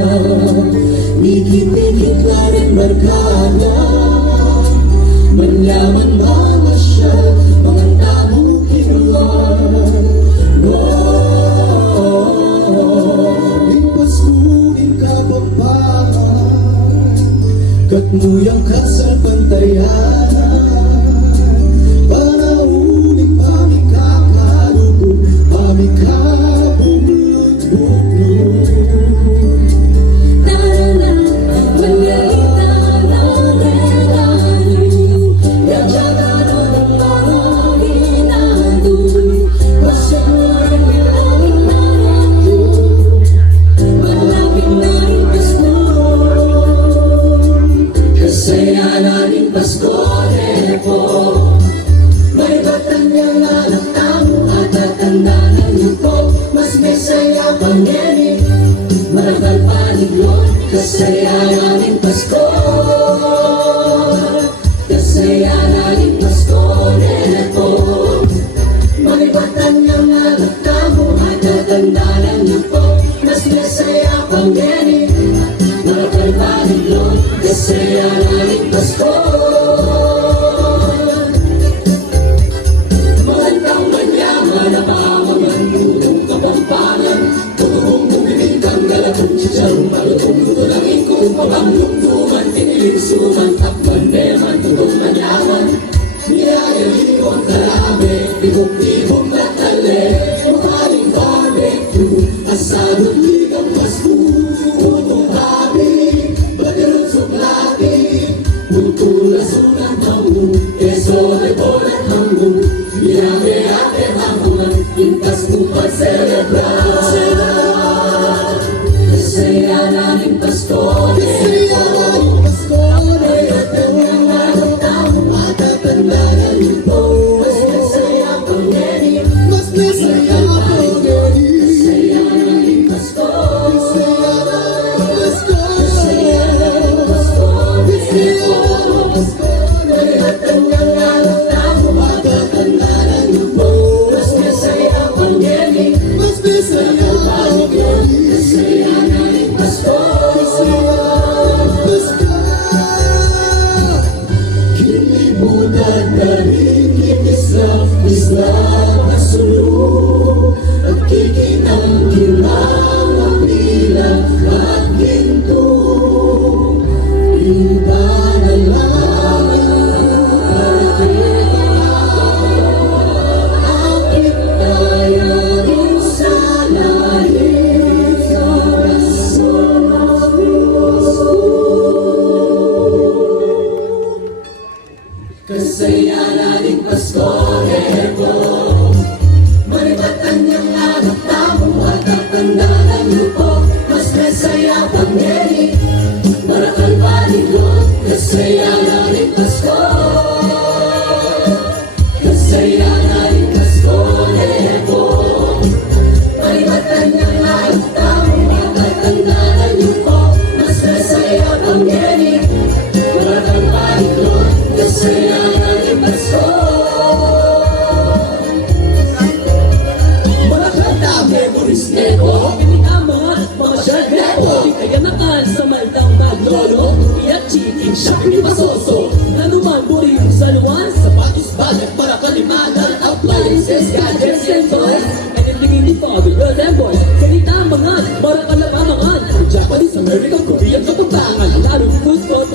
niya. Nikit-nikit na rin barkada, manyaman mama siya, mga tamo kinuwan. Ipaskuin ka papangan, katmuyang kasal pantayan. Panauling pamikakalubo, pamikabumulot-bulot. Pasko Repo, may batanyang anak tamo at tatanda ng yuko. Mas may saya pang nene, maragal paniglon. Kasaya namin Pasko, kasaya namin Pasko Repo, may batanyang anak tamo at tatanda ng yuko. Mas may saya pang nene, maragal paniglon. Kasaya namin Pasko. Jarong malutong tutulangin kung pabanglungduman, tinilinsuman, takman, deman, tutong manyaman. Niyayali ko ang karami, bigong-bigong natali, mahaling barbecue, asadot ligang pastu, utong habi, badirong suklati, tutulasun ang tamu, eso de bolat hanggung, yame-yame hangungan, intas mo pag-celebrar. Kasaya namin Pasko Repo, may batanyang anak tamo at tatanda ng yuko. Mas masaya pang nene, mas masaya pang nene. Kasaya namin Pasko, kasaya namin Pasko, kasaya namin Pasko Repo, may batanyang anak tamo at tatanda ng yuko. Mas masaya pang nene, mas masaya pang nene. Kasaya namin Pasko, kinibutan na rin Islam na sulong, at kikinang-kilang ang bilang at ginto. Iba na lang akit tayo rin sa lalim sa rason ng Diyos. Kasaya namin Pasko Repo, may batanyang anak tamo at tatanda ng yuko. Mas masaya pang nene, marakal paniglon. Kasaya namin Pasko, kasaya namin Pasko Repo, may batanyang anak tamo at tatanda ng yuko. Mas masaya pang nene, marakal paniglon. Kasaya namin Pasko. Malakanda memories Repo, mga shirt Repo, di kaganakan sa maldang maglolo. Iyak chicken, shopping pasoso, nanuman buring sa luwan, sapatos, bagat, para kalimangan, appliances, gadgets, and toys, anything in the father, girls and boys. Ganita mga, para kalamangan, Japanese, American, Korean, kapuntangan, lalong food spot,